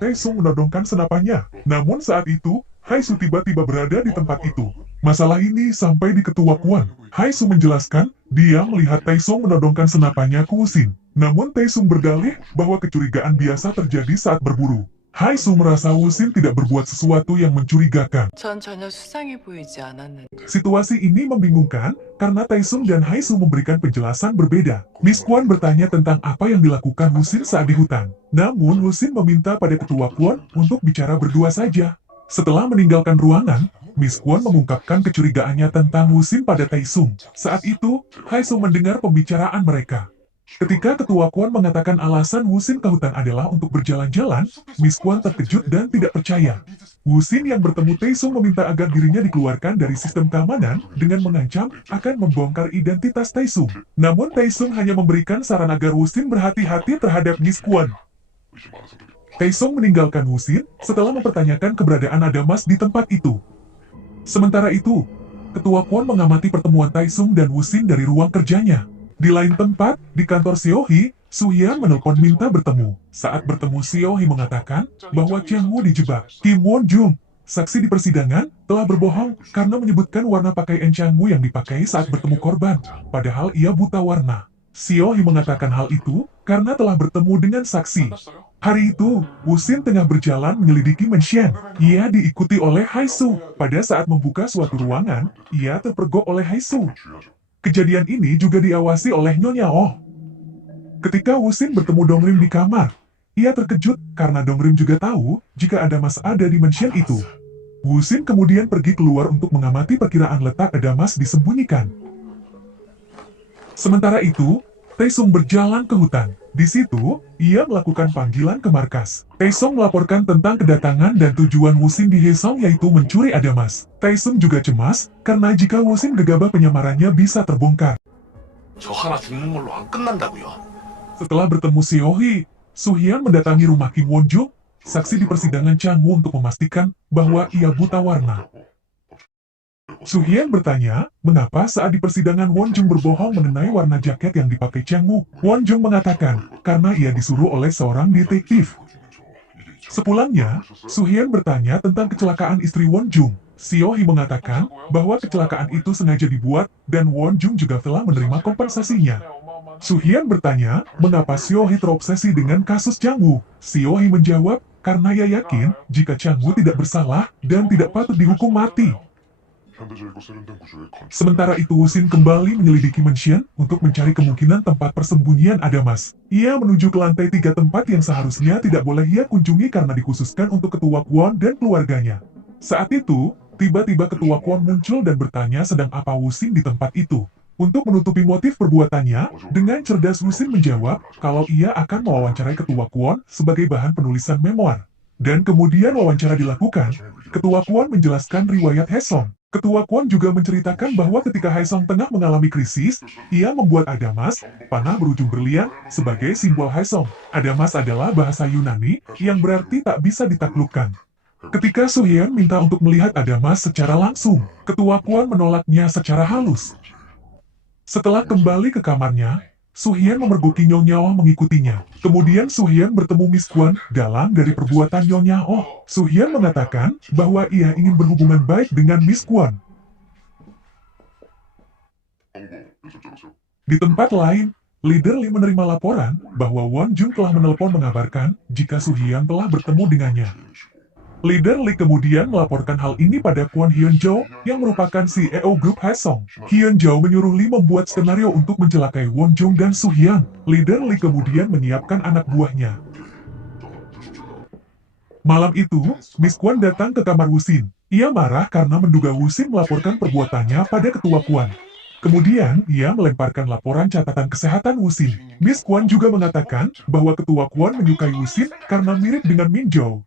Taesung menodongkan senapannya. Namun saat itu, Haisu tiba-tiba berada di tempat itu. Masalah ini sampai di ketua Kwon. Haisu menjelaskan, dia melihat Taesung menodongkan senapannya ke Wusin. Namun Taesung berdalih bahwa kecurigaan biasa terjadi saat berburu. Haisu merasa Wusin tidak berbuat sesuatu yang mencurigakan. 전 전혀 수상해 보이지 않았는데. Situasi ini membingungkan karena Taesung dan Haisu memberikan penjelasan berbeda. Miss Kwon bertanya tentang apa yang dilakukan Wusin saat di hutan. Namun Wusin meminta pada ketua Kwon untuk bicara berdua saja. Setelah meninggalkan ruangan, Miss Kwon mengungkapkan kecurigaannya tentang Wusin pada Taesung. Saat itu, Haisu mendengar pembicaraan mereka. Ketika ketua Kwon mengatakan alasan Wusin ke hutan adalah untuk berjalan-jalan, Miss Kwon terkejut dan tidak percaya. Wusin yang bertemu Taesung meminta agar dirinya dikeluarkan dari sistem keamanan dengan mengancam akan membongkar identitas Taesung. Namun Taesung hanya memberikan saran agar Wusin berhati-hati terhadap Miss Kwon. Taesung meninggalkan Wusin setelah mempertanyakan keberadaan Adamas di tempat itu. Sementara itu, ketua Kwon mengamati pertemuan Taesung dan Wusin dari ruang kerjanya. Di lain tempat, di kantor Seohee, Su-hyun menelpon minta bertemu. Saat bertemu, Seohee mengatakan bahwa Chang Woo dijebak. Kim Won-jung, saksi di persidangan, telah berbohong karena menyebutkan warna pakaian Chang Woo yang dipakai saat bertemu korban, padahal ia buta warna. Seohee mengatakan hal itu karena telah bertemu dengan saksi. Hari itu, Wusin tengah berjalan menyelidiki Menshen. Ia diikuti oleh Haisu. Pada saat membuka suatu ruangan, ia terpergok oleh Haisu. Kejadian ini juga diawasi oleh Nyonya Oh. Ketika Wusin bertemu Dongrim di kamar, ia terkejut karena Dongrim juga tahu jika Adamas ada di Menshen itu. Wusin kemudian pergi keluar untuk mengamati perkiraan letak Adamas disembunyikan. Sementara itu, Taesung berjalan ke hutan. Di situ, ia melakukan panggilan ke markas. Taesung melaporkan tentang kedatangan dan tujuan Wusin di Haesong yaitu mencuri Adamas. Taesung juga cemas karena jika Wusin gegabah penyamarannya bisa terbongkar. 저 하나 듣는 걸로 안 끝난다고요. Setelah bertemu Seohee, Su-hyun mendatangi rumah Kim Won-jung, saksi di persidangan Chang Woo untuk memastikan bahwa ia buta warna. Su-hyun bertanya, mengapa saat di persidangan Won-jung berbohong mengenai warna jaket yang dipakai Chang Woo? Won-jung mengatakan, karena ia disuruh oleh seorang detektif. Sepulangnya, Su-hyun bertanya tentang kecelakaan istri Won-jung. Seohee mengatakan bahwa kecelakaan itu sengaja dibuat dan Won-jung juga telah menerima kompensasinya. Su-hyun bertanya, mengapa Seohee terobsesi dengan kasus Chang Woo? Seohee menjawab, karena ia yakin jika Chang Woo tidak bersalah dan tidak patut dihukum mati. Sementara itu Wusin kembali menyelidiki Menshen untuk mencari kemungkinan tempat persembunyian Adamas. Ia menuju ke lantai 3 tempat yang seharusnya tidak boleh ia kunjungi karena dikhususkan untuk ketua Kwon dan keluarganya. Saat itu, tiba-tiba ketua Kwon muncul dan bertanya sedang apa Wusin di tempat itu. Untuk menutupi motif perbuatannya, dengan cerdas Wusin menjawab kalau ia akan mewawancarai ketua Kwon sebagai bahan penulisan memoir. Dan kemudian wawancara dilakukan, ketua Kwon menjelaskan riwayat Haesong. Ketua Kwon juga menceritakan bahwa ketika Haesong tengah mengalami krisis, ia membuat Adamas, panah berujung berlian, sebagai simbol Haesong. Adamas adalah bahasa Yunani yang berarti tak bisa ditaklukkan. Ketika Su-hyun minta untuk melihat Adamas secara langsung, ketua Kwon menolaknya secara halus. Setelah kembali ke kamarnya, Su-hyun memergoki Nyonya Oh mengikutinya. Kemudian Su-hyun bertemu Miss Kwon dalam dari perbuatan Nyonya Oh. Su-hyun mengatakan bahwa ia ingin berhubungan baik dengan Miss Kwon. Di tempat lain, Leader Lee menerima laporan bahwa Won-jung telah menelpon mengabarkan jika Su-hyun telah bertemu dengannya. Leader Lee kemudian melaporkan hal ini pada Kwon Hyun-jo yang merupakan CEO grup Haesong. Hyun-jo menyuruh Lee membuat skenario untuk mencelakai Won-jung dan Su-hyun. Leader Lee kemudian menyiapkan anak buahnya. Malam itu, Miss Kwon datang ke kamar Wusin. Ia marah karena menduga Wusin melaporkan perbuatannya pada ketua Kwon. Kemudian, ia melemparkan laporan catatan kesehatan Wusin. Miss Kwon juga mengatakan bahwa ketua Kwon menyukai Wusin karena mirip dengan Min Jo.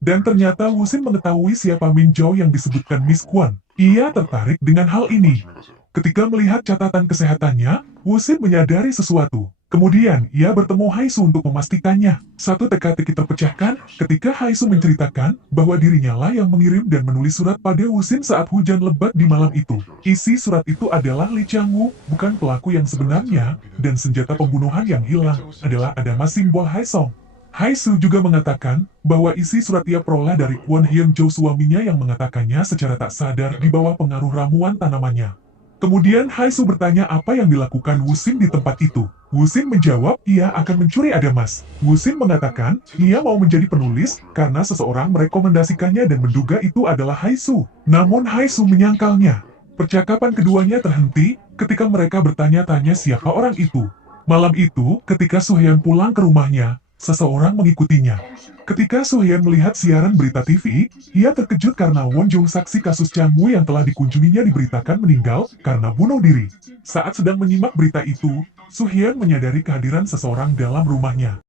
Dan ternyata Wusin mengetahui siapa Min Jo yang disebutkan Miss Kwon. Ia tertarik dengan hal ini. Ketika melihat catatan kesehatannya, Wusin menyadari sesuatu. Kemudian, ia bertemu Haisu untuk memastikannya. Satu teka-teki terpecahkan ketika Haisu menceritakan bahwa dirinya lah yang mengirim dan menulis surat pada Wusin saat hujan lebat di malam itu. Isi surat itu adalah Lee Chang-woo, bukan pelaku yang sebenarnya, dan senjata pembunuhan yang hilang adalah Adamas simbol Haesong. Haisu juga mengatakan bahwa isi surat ia peroleh dari Kwon Hyun Jo suaminya yang mengatakannya secara tak sadar di bawah pengaruh ramuan tanamannya. Kemudian Haisu bertanya apa yang dilakukan Wusin di tempat itu. Wusin menjawab ia akan mencuri Adamas. Wusin mengatakan ia mau menjadi penulis karena seseorang merekomendasikannya dan menduga itu adalah Haisu. Namun Haisu menyangkalnya. Percakapan keduanya terhenti ketika mereka bertanya-tanya siapa orang itu. Malam itu, ketika Suhyeon pulang ke rumahnya, seseorang mengikutinya. Ketika Suhyeon melihat siaran berita TV, ia terkejut karena Won Jung, saksi kasus Changwoo yang telah dikunjunginya, diberitakan meninggal karena bunuh diri. Saat sedang menyimak berita itu, Suhyeon menyadari kehadiran seseorang dalam rumahnya.